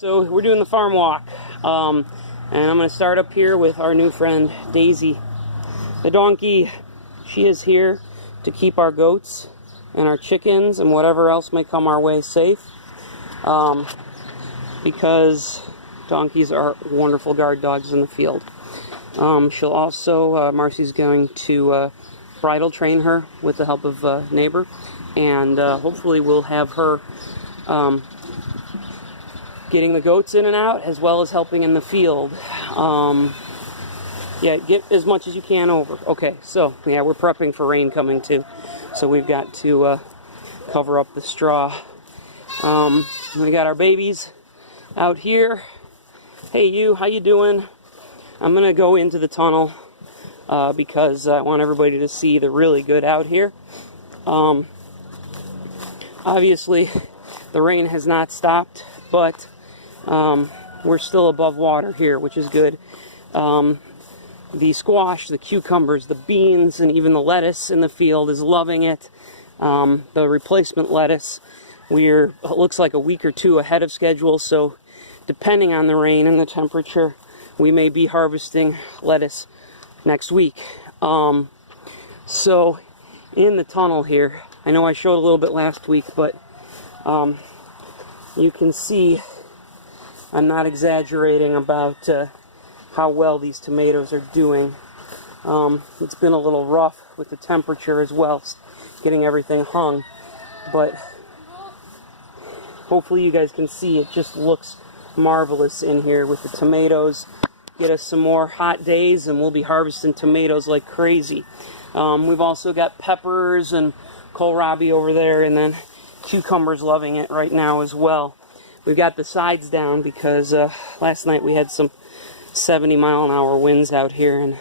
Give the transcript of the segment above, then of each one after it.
So we're doing the farm walk, and I'm going to start up here with our new friend Daisy. The donkey, she is here to keep our goats and our chickens and whatever else may come our way safe, because donkeys are wonderful guard dogs in the field. She'll also, Marcy's going to bridle train her with the help of a neighbor, and hopefully we'll have her getting the goats in and out, as well as helping in the field. Yeah, get as much as you can over. Okay, so, yeah, we're prepping for rain coming too. So we've got to cover up the straw. We got our babies out here. Hey, you, how you doing? I'm going to go into the tunnel because I want everybody to see the really good out here. Obviously, the rain has not stopped, but we're still above water here, which is good. The squash, the cucumbers, the beans, and even the lettuce in the field is loving it. The replacement lettuce, it looks like a week or two ahead of schedule, so depending on the rain and the temperature, we may be harvesting lettuce next week. So in the tunnel here, I know I showed a little bit last week, but you can see I'm not exaggerating about how well these tomatoes are doing. It's been a little rough with the temperature as well, getting everything hung, but hopefully you guys can see it just looks marvelous in here with the tomatoes. Get us some more hot days and we'll be harvesting tomatoes like crazy. We've also got peppers and kohlrabi over there, and then cucumbers loving it right now as well. We've got the sides down because last night we had some 70-mile-an-hour winds out here, and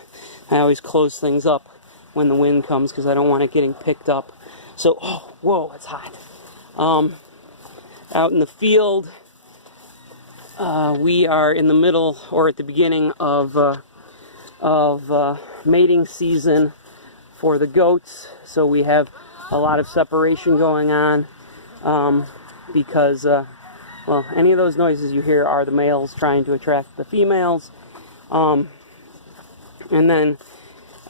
I always close things up when the wind comes because I don't want it getting picked up. So, oh, whoa, it's hot. Out in the field, we are in the middle or at the beginning of mating season for the goats, so we have a lot of separation going on because well, any of those noises you hear are the males trying to attract the females. And then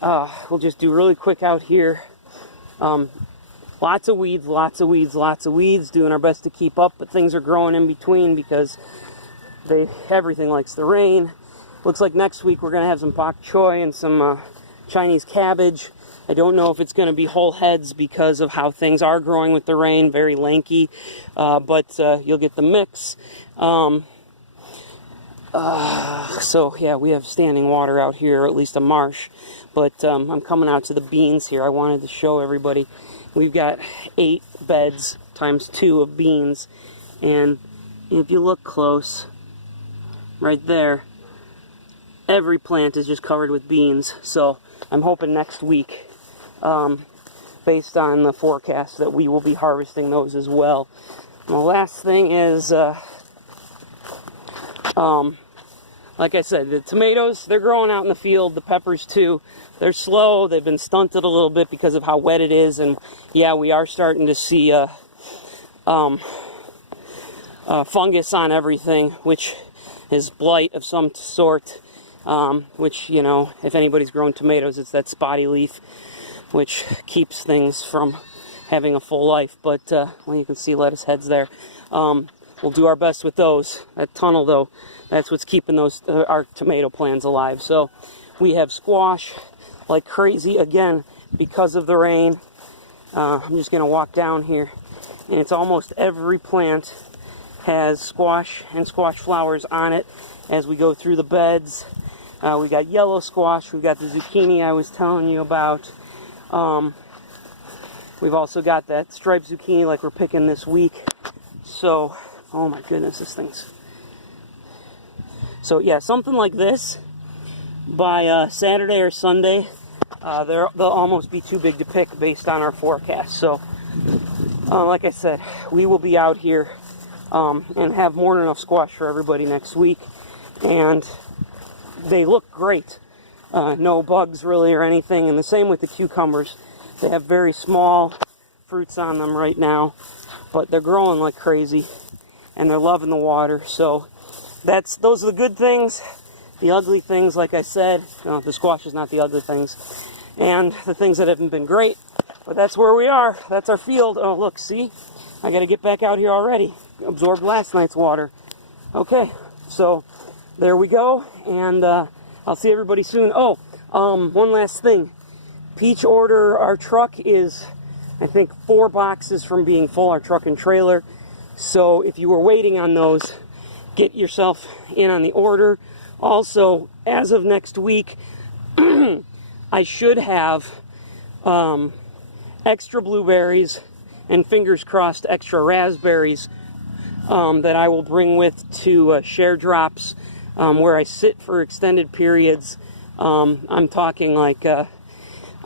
we'll just do really quick out here. Lots of weeds, lots of weeds, lots of weeds, doing our best to keep up, but things are growing in between because everything likes the rain. Looks like next week we're going to have some bok choy and some Chinese cabbage. I don't know if it's going to be whole heads because of how things are growing with the rain, very lanky, but you'll get the mix. So yeah, we have standing water out here, or at least a marsh, but I'm coming out to the beans here. I wanted to show everybody. We've got 8 beds times 2 of beans, and if you look close, right there, every plant is just covered with beans. So I'm hoping next week, based on the forecast, that we will be harvesting those as well. And the last thing is, like I said, the tomatoes, they're growing out in the field, the peppers too. They're slow, they've been stunted a little bit because of how wet it is, and yeah, we are starting to see fungus on everything, which is blight of some sort, which, you know, if anybody's grown tomatoes, it's that spotty leaf, which keeps things from having a full life. But, well, you can see lettuce heads there. We'll do our best with those. That tunnel, though, that's what's keeping those our tomato plants alive. So we have squash like crazy, again, because of the rain. I'm just going to walk down here, and it's almost every plant has squash and squash flowers on it as we go through the beds. We got yellow squash, we've got the zucchini I was telling you about. We've also got that striped zucchini like we're picking this week. So, oh my goodness, this thing's... So yeah, something like this by Saturday or Sunday, they'll almost be too big to pick based on our forecast. So, like I said, we will be out here and have more than enough squash for everybody next week. And they look great. No bugs really or anything. And the same with the cucumbers. They have very small fruits on them right now, but they're growing like crazy. and they're loving the water. So those are the good things. The ugly things, like I said, the squash is not the ugly things, and the things that haven't been great. But that's where we are. That's our field. Oh, look, see? I got to get back out here already. Absorbed last night's water. Okay, so there we go, and I'll see everybody soon. Oh, one last thing. Peach order, our truck is, I think, 4 boxes from being full, our truck and trailer. So if you were waiting on those, get yourself in on the order. Also, as of next week, I should have extra blueberries and, fingers crossed, extra raspberries that I will bring with to share drops where I sit for extended periods. I'm talking like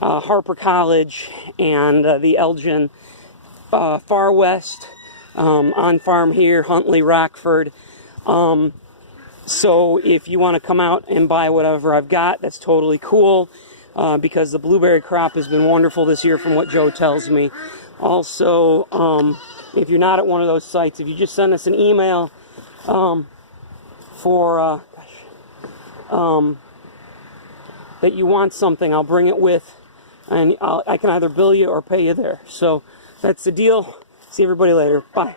Harper College and the Elgin, Far West, on farm here, Huntley, Rockford. So if you want to come out and buy whatever I've got, that's totally cool, because the blueberry crop has been wonderful this year from what Joe tells me. Also, if you're not at one of those sites, if you just send us an email that you want something, I'll bring it with, and I can either bill you or pay you there. So that's the deal. See everybody later. Bye.